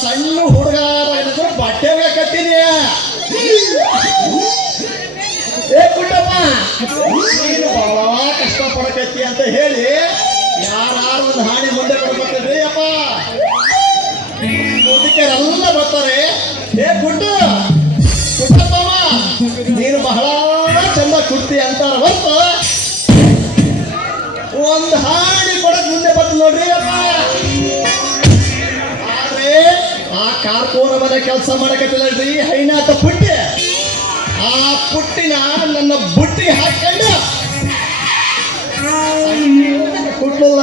ಸಣ್ಣ ಹುಡುಗ ಬಟ್ಟೆ ಕತ್ತೀನಿ ಏ ಕುಟ್ಟಪ್ಪ ನೀನು ಬಹಳ ಕಷ್ಟ ಅಂತ ಹೇಳಿ ಯಾರು ಒಂದು ಹಾನಿ ಮುಂದೆ ಮುದುಕರೆಲ್ಲ ಬರ್ತಾರೆ. ಏ ಕುಟ್ಟು ಕುಟ್ಟಪ್ಪ ನೀನು ಬಹಳ ಚಂದ ಕುಟ್ಟಿ ಅಂತಾರ ಹೊತ್ತು. ಒಂದು ಹಾಡಿ ಕೊಡಕ್ ಮುಂದೆ ಬಂತು ನೋಡ್ರಿ ಅಪ್ಪ. ಆದ್ರೆ ಆ ಕಾರ್ಕೋನ ಮನೆ ಕೆಲಸ ಮಾಡಕತ್ತಿಲ್ಲ ಮಾಡಕತ್ತಿಲ್ಲಲ್ರಿ ಹೈನಾತ ಪುಟ್ಟಿ. ಆ ಪುಟ್ಟಿನ ನನ್ನ ಬುಟ್ಟಿ ಹಾಕೊಂಡು ಕುಟ್ಲಿಲ್ಲ